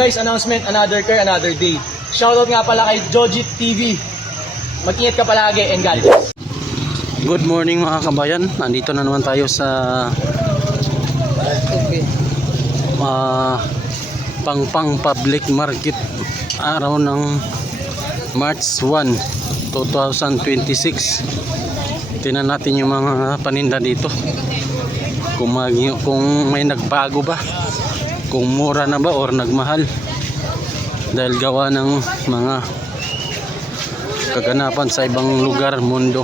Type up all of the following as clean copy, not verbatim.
guys, announcement, another car, another day. Shoutout nga pala kay Jojit TV. Mag-ingat ka palagi and God bless. Good morning mga kabayan. Nandito na naman tayo sa Pangpang Public Market, araw ng March 1, 2026. Tingnan natin yung mga paninda dito, kung may nagbago ba, kung mura na ba or nagmahal dahil gawa ng mga kaganapan sa ibang lugar, mundo.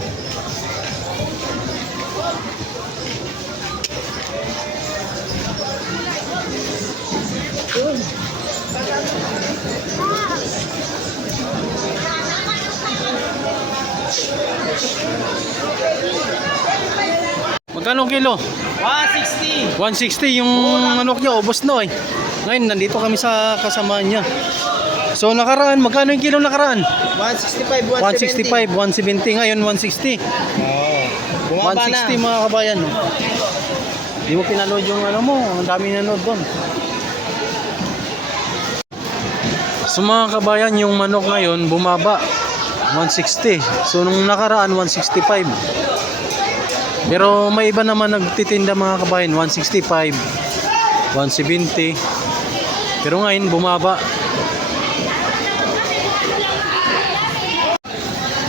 Magkano kilo? 160. 160 yung manok niya, ubos na eh. Ngayon nandito kami sa kasama niya. So nakaraan, magkano yung kilo nakaraan? 165, 165, 170, ngayon 160. Bumaba 160 na. mga kabayan. Di mo pinanood yung ano mo, ang dami nanood doon. So mga kabayan, yung manok ngayon bumaba 160. So nung nakaraan 165. Pero may iba naman nagtitinda mga kabayan 165, 170. Pero ngayon bumaba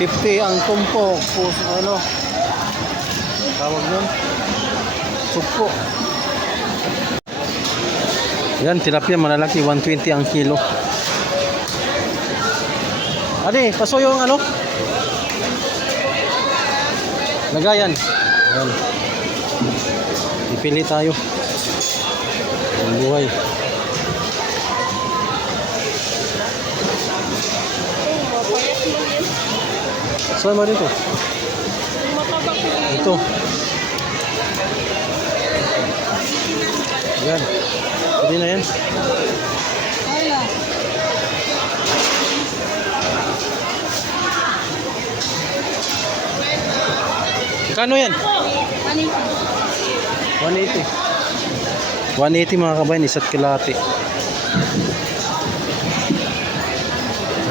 50 ang tumpok, puso ano tawag nun, supo. Yan, tilapia malalaki, 120 ang kilo. Ade, paso yung ano lagayan. Yan, ipili tayo ang buhay. Saan mo dito? Ito. Yan. Pwede na yan. Kano yan? 180. 180 mga kabayan, isa't kilati.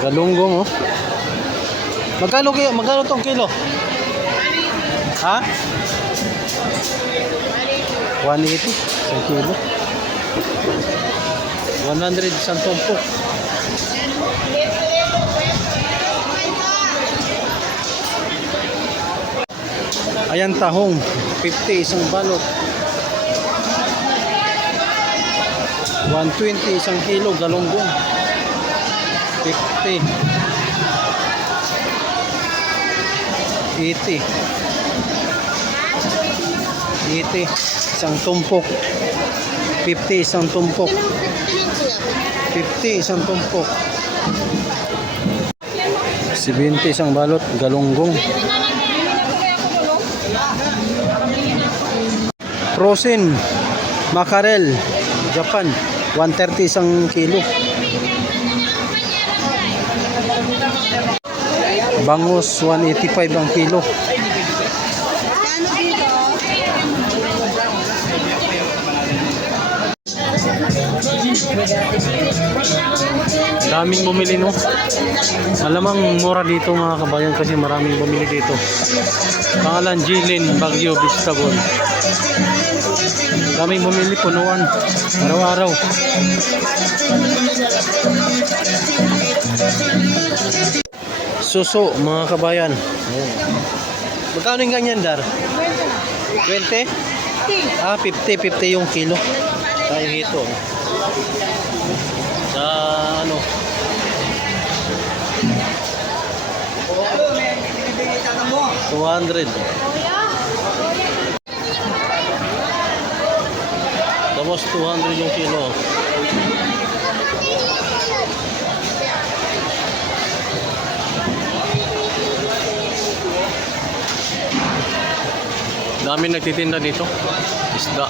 Galunggong oh. Magkano tong kilo? Ha? 180 isang kilo. 100 isang tumpok. Ayan, tahong 50 isang balot. 120 isang kilo galunggong. 50, 80 isang tumpok. 50 isang tumpok. 50 isang tumpok. 70 isang balot galunggong. Frozen mackerel Japan 130 isang kilo. Bangus 185 ang kilo. Daming bumili no. Malamang mura dito mga kabayan kasi maraming bumili dito. Pangalan Jilin Baguio Vegetable. Daming bumili, punuan araw-araw. Suso mga kabayan. Ayan. Magkano yung ganyan, Dar? 20? Ah, 50 yung kilo. Tayo hito. Sa ano? $200. Tapos 200 yung kilo. Dami nagtitinda dito. Isda.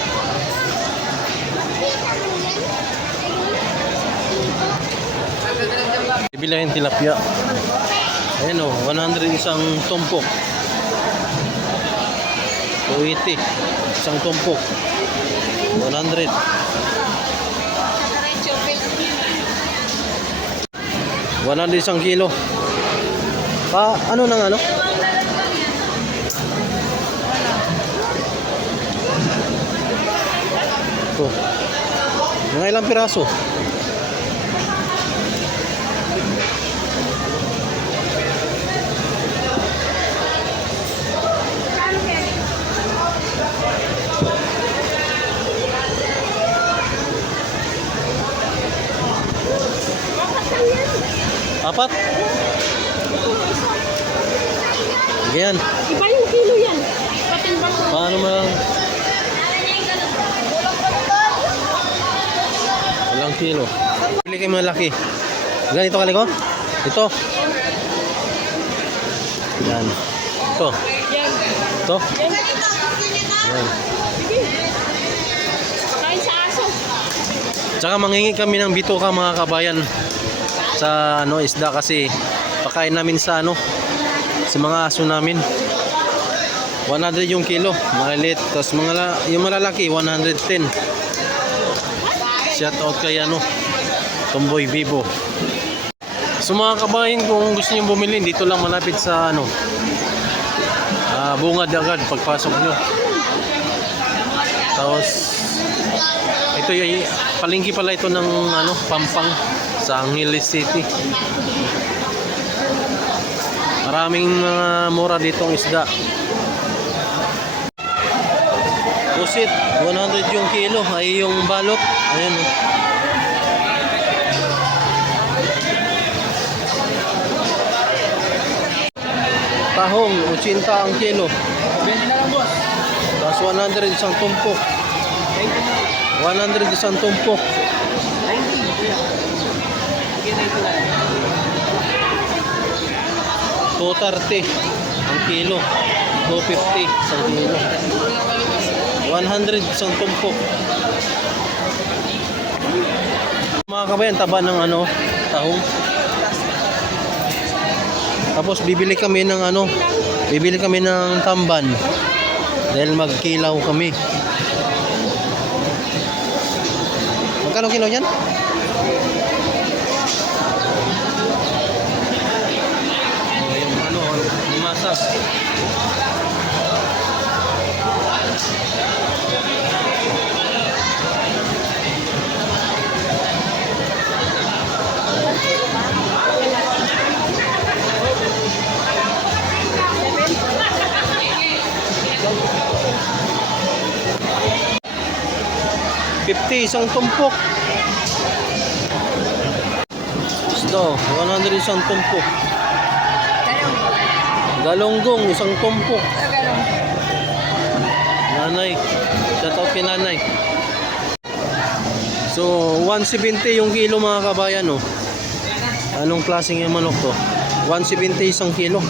Ibilahin tilapia. Ayan o, 100 isang tumpok. 280 isang tumpok. 100. 100 isang kilo. Ano nang ano? Ito. Mga ilang piraso? Apat? Ganyan. Iba yung kilo yan. Patimbang mo. Paano mo lang? Walang kilo. Pili kayo malaki. Ganito kaliko? Ito. Yan. Ito. Yan. Ito. Yan. Yan. Kain sa aso. Tsaka mangingi kami ng bituka mga kabayan sa ano isda kasi pakain namin sa ano sa mga aso namin. 100 yung kilo, maliit. Tapos yung malalaki 110. Shout out kay ano Tomboy Vivo. So mga kabayan, kung gusto niyo bumili dito lang malapit sa ano Bungad agad pagpasok nyo. Tapos ito yung palengke pala ito ng ano Pampang sa Angeles City. Maraming mga mura ditong isda. Pusit 100 yung kilo, ay yung balot. Ayun oh. Tahong 80 ang kilo. 20 na lang, boss. Tapos 100 isang tumpok. 100 isang tumpok. 90. Sige, 90 lang. 230 ang kilo. 250 isang kilo. 100 isang tumpok. Mga kabayan, taba ng ano, tahong. Tapos bibili kami ng ano, bibili kami ng tamban dahil magkilaw kami. Magkano kilo yan? Yung ano, limasas. Isang tumpok. Isda, 100 isang tumpok. Galonggong isang tumpok. Nanay, shout out kay nanay. So 170 yung kilo mga kabayan oh. Anong klaseng yung manok to? 170 isang kilo.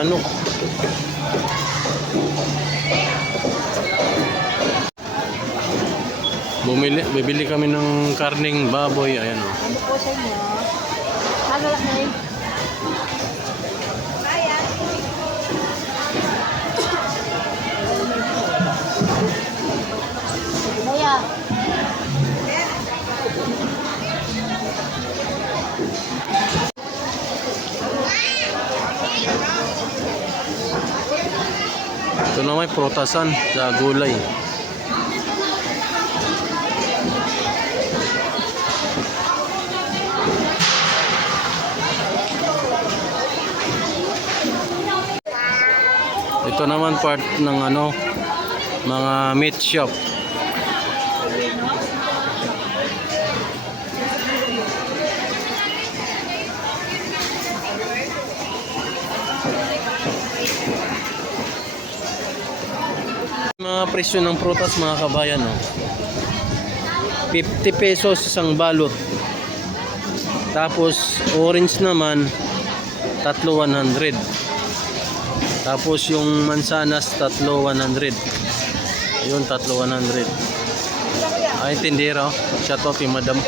Manok. Bibili kami ng karning baboy, ayan o. Ano po sa inyo? Ano lang na yun? Kaya. Ito na may protasan sa gulay. Ito naman part ng ano, mga meat shop. Mga presyo ng prutas mga kabayan oh. 50 pesos isang balot. Tapos orange naman 3,100. Tapos yung mansanas 3,100. Yun 3,100. Ay tindera oh. Shout out kay madam.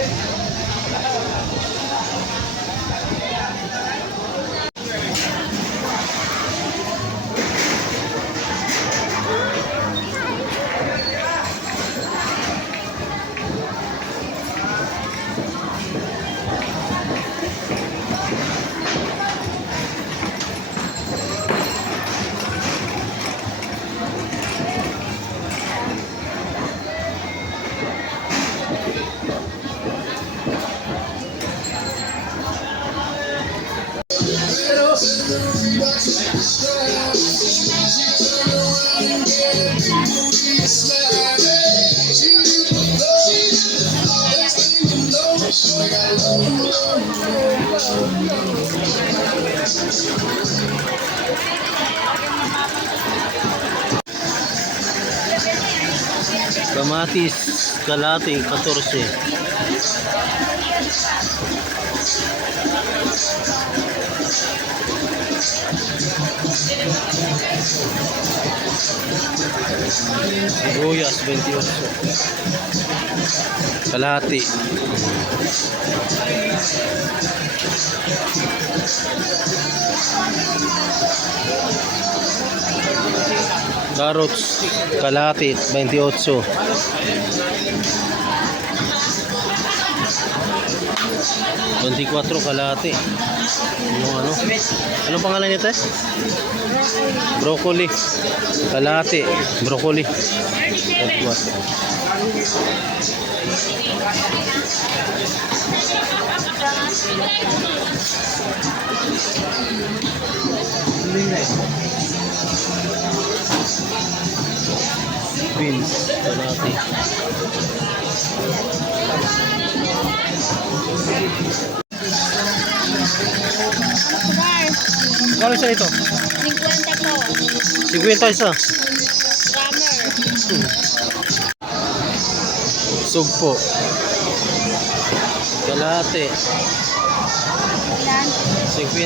Kamatis, kalate, 14. Sibuyas, 28. Kalate. Carrots, kalate, 28. 24 kalate. Yung ano? Anong pangalan nito eh? Broccoli. Kalate, broccoli. 24. Beans, kalate. Kano isa ito? 50 po. 50 isa. Grammar. Sugpo. Kalate. Ilan? 50.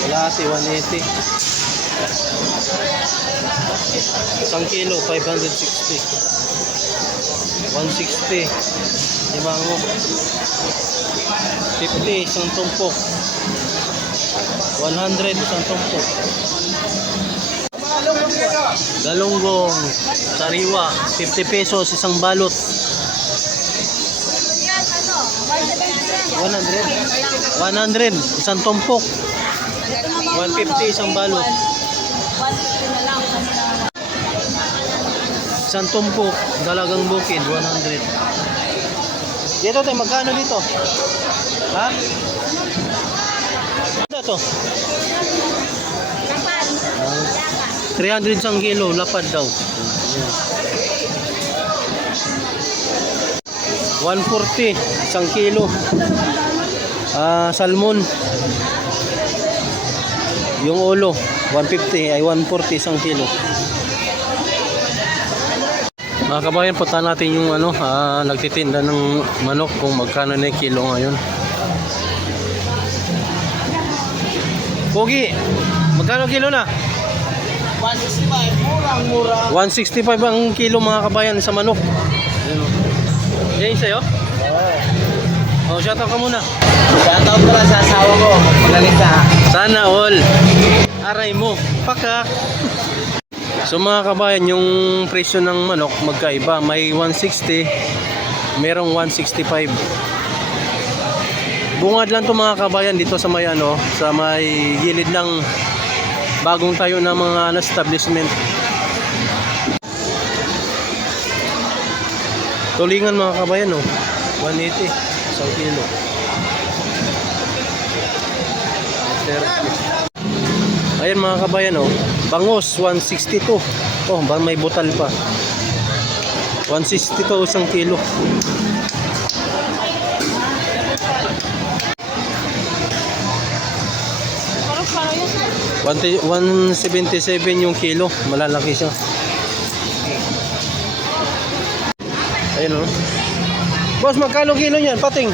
Kalate, 180. 1 kilo, 560. 160. Limango. 50, isang tumpok. 100, isang tumpok. Galunggong, sariwa, 50 pesos, isang balot. 100? 100, isang tumpok. 150, isang balot. Isang tumpok, dalagang bukid, 100. Dito tayo, magkano dito? Ha? Ano to? 300 isang kilo, lapad daw. 140 isang kilo. Salmon. Yung ulo, 150 ay 140 isang kilo. Mga kabayan, punta natin yung nagtitinda ng manok kung magkano na yung kilo ngayon. Pogi, magkano kilo na? 165, murang-mura. 165 ang kilo mga kabayan sa manok. Yan sa'yo? Oo. Oh, shoutout ka muna. Shoutout ko lang sa asawa ko. Magaling ka. Sana all. Aray mo. Paka. So mga kabayan, yung presyo ng manok magkaiba. May 160, merong 165. Bungad lang to mga kabayan dito sa may sa may gilid ng bagong tayo na mga establishment. Tulingan mga kabayan 180 isang kilo. Ayan mga kabayan bangus 162. Oh, may butal pa. 162 isang kilo. Parang 177 yung kilo, malalaki siya. Ayun Boss, magkano kilo niyan? Pating?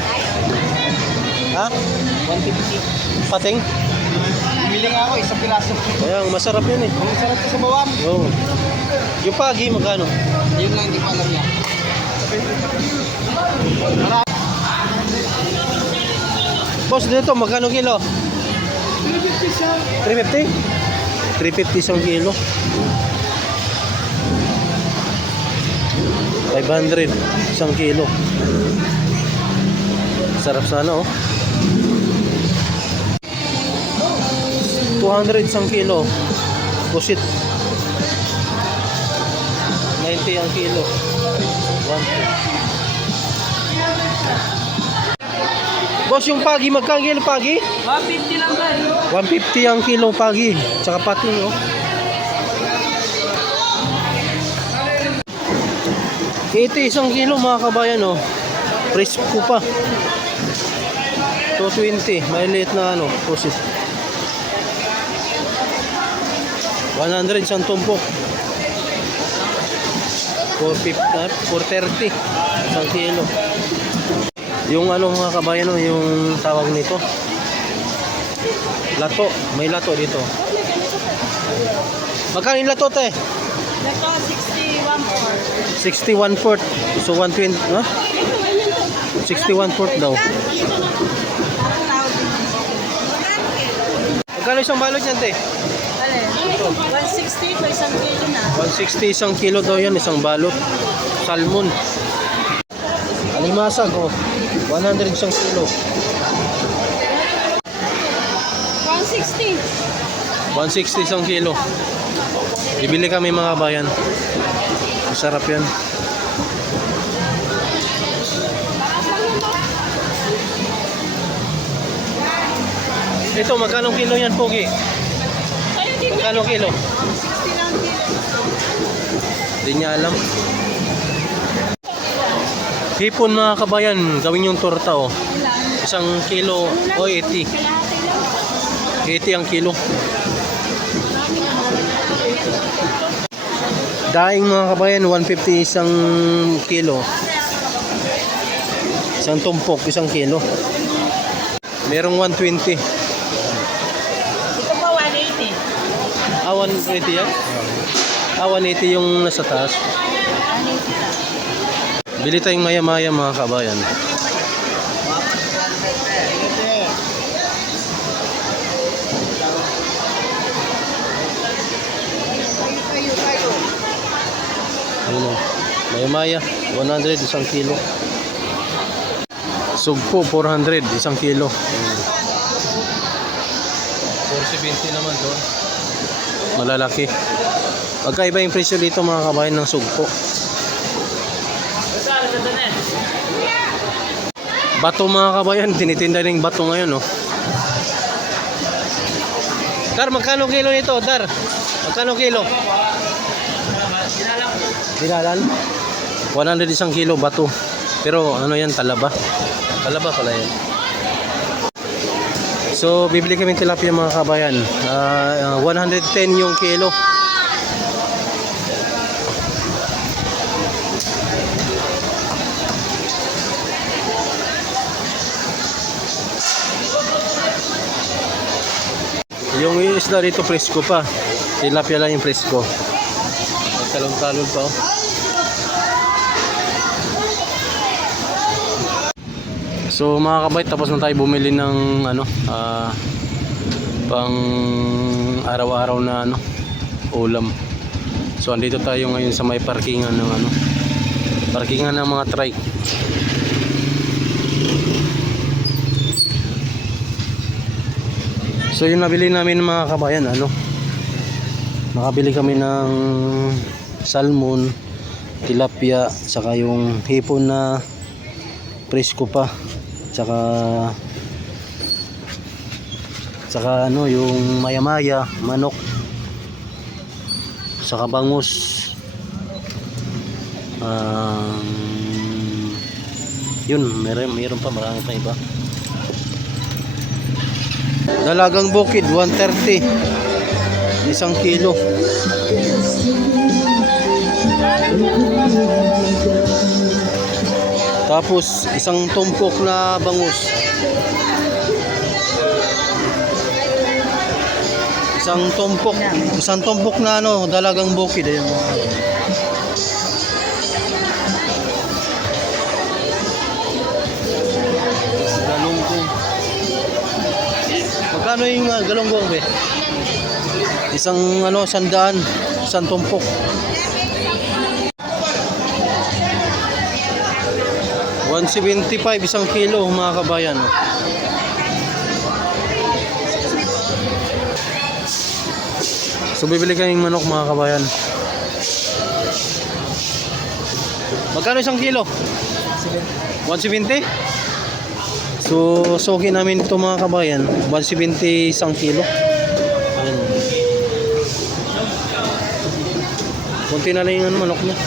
Ha? 150. Pating? Bumili nga ako, isang piraso. Ayan, masarap yun eh. Ang sarap sa bawang. Oo. Yung pagi, magkano? Yun lang, hindi ko alam yan. Boss, dito, magkano kilo? 350 siya. 350? 350 isang kilo. 500 isang kilo. Sarap sana 200 isang kilo. Pusit 90 ang kilo. 150. Boss, yung pagi, magkano kilo pagi? 150 lang ba? 150 ang kilo pagi. Tsaka pating 80 isang kilo mga kabayan Presko pa. 220. May liit na ano, pusit. 100 isang tumpok. 430 isang kilo. Yung ano mga kabayan, no, yung tawag nito. Lato, may lato dito. Magkano yung lato, te? Ito, 61 61 So 120, ha? 61 daw. Magkano isang balot yan, te? 160 pa isang kilo na. 160 isang kilo daw yan, isang balot. Salmon. Alimasag, oh. 100 isang kilo. 160. 160 isang kilo. Bibili kami mga bayan. Masarap yan. Ito, magkano kilo yan, Pogi? Magkano kilo? 60 lang kilo. Hindi niya alam. Hipon mga kabayan, gawin yung torta, oh. Isang kilo, o 80. 80 ang kilo. Daing mga kabayan, 150 isang kilo. Isang tumpok, isang kilo. Merong 120. Ito po 180. 180 yan? 180 yung nasa taas. 180 lang. Bili tayong maya-maya mga kabayan. Ayun o. Maya-maya, 100 isang kilo. Sugpo, 400 isang kilo. 470 naman doon. Malalaki. Magkaiba yung presyo dito mga kabayan ng sugpo. Bato mga kabayan, tinitinda rin bato ngayon, oh. Dar, magkano kilo nito, Dar? Magkano kilo? Dinalan? 100 isang kilo bato. Pero ano yan, talaba. Talaba pala yan. So, bibili kami tilapia mga kabayan. 110 yung kilo. Yung isda dito presko pa. Tilapia lang yung presko. Talon-talon pa, oh. So mga kabait, tapos na tayo bumili ng ano, pang araw-araw na ano, ulam. So andito tayo ngayon sa may parkingan ng ano, parkingan ng mga trike. So yung nabili namin mga kabayan, ano, nakabili kami ng salmon, tilapia, saka yung hipon na presko pa, saka ano, yung maya-maya, manok, saka bangus, yun, meron pa, marami pa iba. Dalagang bukid, 130 isang kilo. Tapos isang tumpok na bangus. Isang tumpok na ano, dalagang bukid, ayun. Galunggong. Magkano yung galunggong, be? Isang ano, 100, isang tumpok. 175 isang kilo mga kabayan. So bibili kayong manok mga kabayan. Magkano isang kilo? 170? So sogi namin ito mga kabayan, 170 isang kilo. Ayan. Kunti na lang yung manok niya.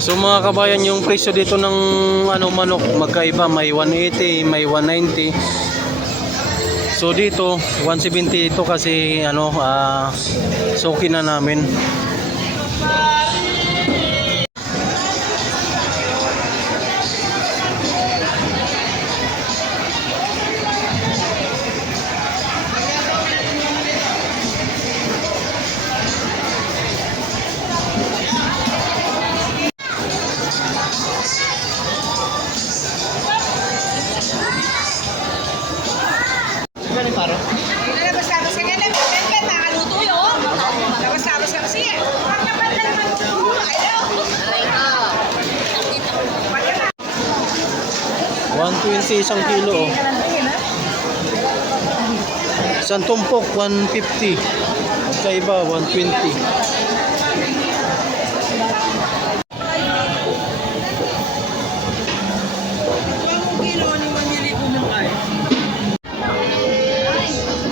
So mga kabayan, yung presyo dito ng manok magkaiba, may 180, may 190. So dito 170 ito kasi suki na namin. Labas-labas ka nga na, Ben, nakaluto yun. Labas-labas ka kasi eh. Kapag na naman mo, ayaw. 120 isang kilo. Isang tumpok 150. Magkaiba 120.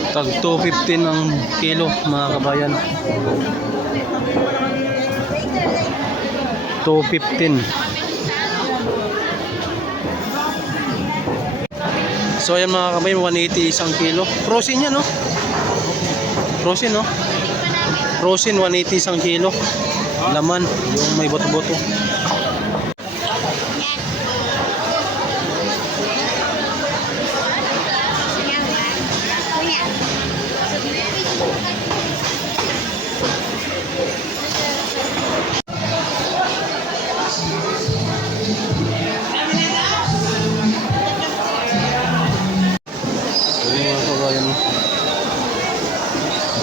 Tag 215 ang kilo mga kabayan. 215. So ayan mga kabayan, 180 isang kilo. Frozen yan, no? Frozen, no? Frozen 180 isang kilo. Laman, yung may boto-boto. Ayan mga kabayan,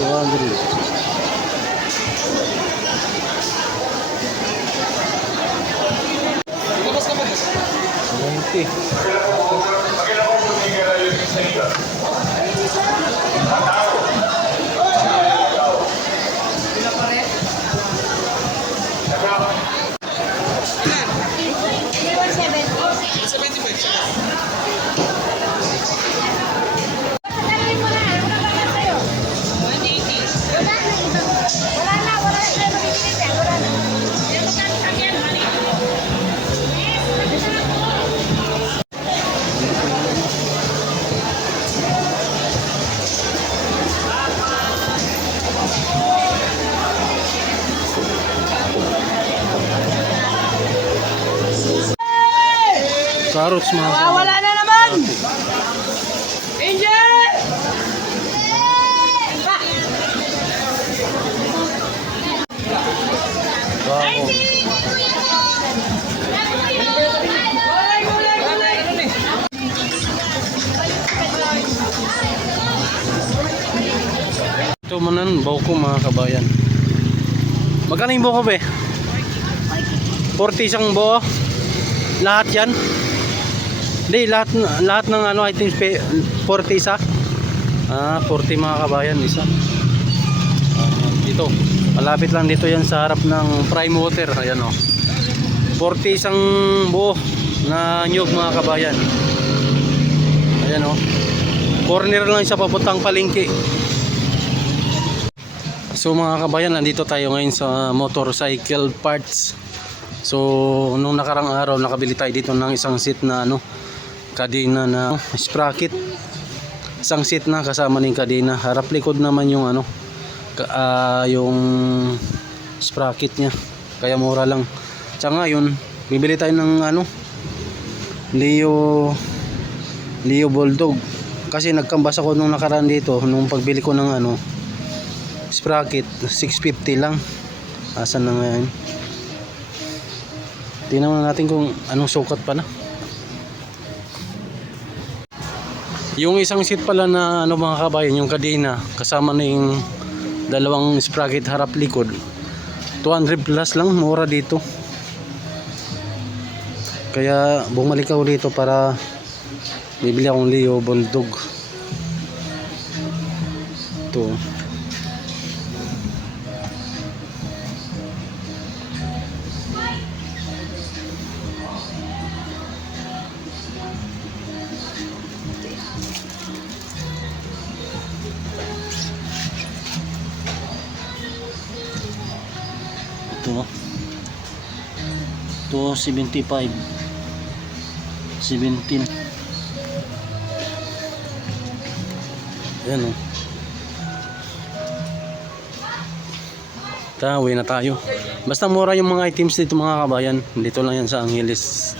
200. Carrots mga kabayan. Wala na naman! Angel! Wow. Ito manan, buko mga kabayan. Magkano yung buko be? 40 isang buo. Lahat yan? Hindi, lahat ng items 40 isa. 40 mga kabayan isa. Dito, malapit lang dito yan sa harap ng Prime Water. Ayan o. 40 isang buo na nyug mga kabayan. Ayan o. Corner lang sa papuntang palengke. So mga kabayan, nandito tayo ngayon sa motorcycle parts. So nung nakarang araw nakabili tayo dito ng isang seat na kadena na sprocket. Isang seat na kasama ng kadena. Harap likod naman yung yung sprocket niya. Kaya mura lang. Tsaka ngayon bibili tayo ng Leo Bulldog. Kasi nagkambas ako nung nakaraan dito nung pagbili ko ng sprocket, 650 lang. Asan na ngayon? Tingnan natin kung anong sukat pa na. Yung isang seat pala na mga kabayan, yung kadena kasama na yung dalawang sprocket harap likod, 200 plus lang, mura dito. Kaya bumalik ako dito para bibili akong Leo Bulldog. Ito. Ito. Ito 75. 17. Ayan o. Uwi na tayo. Basta mura yung mga items dito mga kabayan. Dito lang yan sa Angeles.